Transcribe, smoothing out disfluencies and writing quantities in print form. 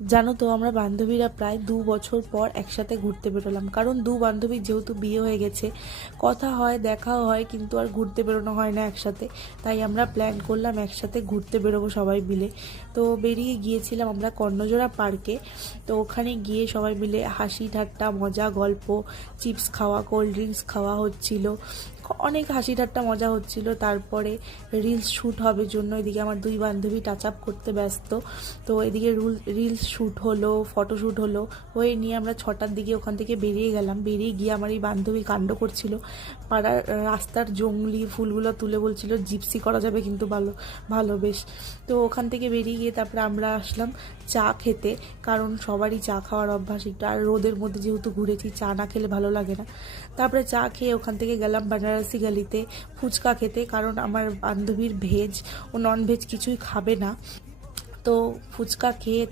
জানো তো আমরা বান্ধবীরা প্রায় 2 বছর পর একসাথে ঘুরতে বেরোলাম, কারণ বান্ধবীর যেহেতু বিয়ে হয়ে গেছে, কথা হয় দেখাও হয় কিন্তু আর ঘুরতে বেরোনো হয় না একসাথে। তাই আমরা প্ল্যান করলাম একসাথে ঘুরতে বেরোবো সবাই মিলে। তো বেরিয়ে গিয়েছিলাম আমরা কর্ণজোড়া পার্কে। তো ওখানে গিয়ে সবাই মিলে হাসি ঠাট্টা মজা গল্প, চিপস খাওয়া কোল্ড ড্রিঙ্কস খাওয়া হচ্ছিল, অনেক হাসি ঠাট্টা মজা হচ্ছিল। তারপরে রিলস শ্যুট হবে জন্য এদিকে আমার দুই বান্ধবী টাচ আপ করতে ব্যস্ত। তো এদিকে রিলস শ্যুট হলো, ফটোশ্যুট হলো, হয়ে নিয়ে আমরা 6টার দিকে ওখান থেকে বেরিয়ে গেলাম। বেরিয়ে গিয়ে আমার এই বান্ধবী কাণ্ড করছিল, পাড়ার রাস্তার জংলি ফুলগুলো তুলে বলছিল জিপসি করা যাবে কিন্তু ভালো ভালো বেশ। তো ওখান থেকে বেরিয়ে গিয়ে তারপরে আমরা আসলাম চা খেতে, কারণ সবারই চা খাওয়ার অভ্যাস একটু, আর রোদের মধ্যে যেহেতু ঘুরেছি চা না খেলে ভালো লাগে না। তারপরে চা খেয়ে ওখান থেকে গেলাম বানারসি গালিতে ফুচকা খেতে, কারণ আমার বান্ধবীর ভেজ ও নন ভেজ কিছুই খাবে না। তো ফুচকা খেয়ে